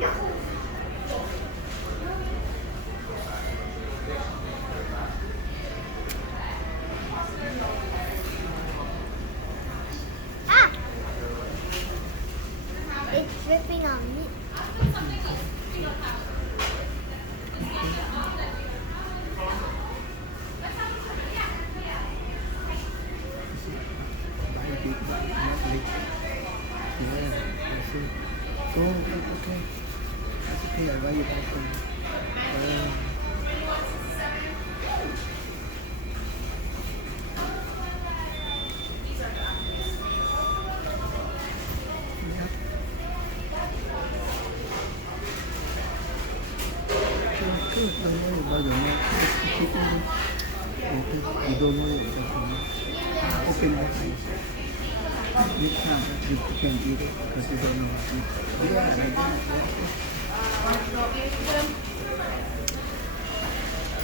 Ah! It's dripping on me. Bite a bit, but not lick. Yeah, that's it. Go, okay. That's okay, I buy you back from. Yep. Good, don't worry about the milk. Just keep it. Okay, you don't worry about the milk. Open your eyes. Next time you can eat it because you don't know what to eat. Yeah, like that. Yeah.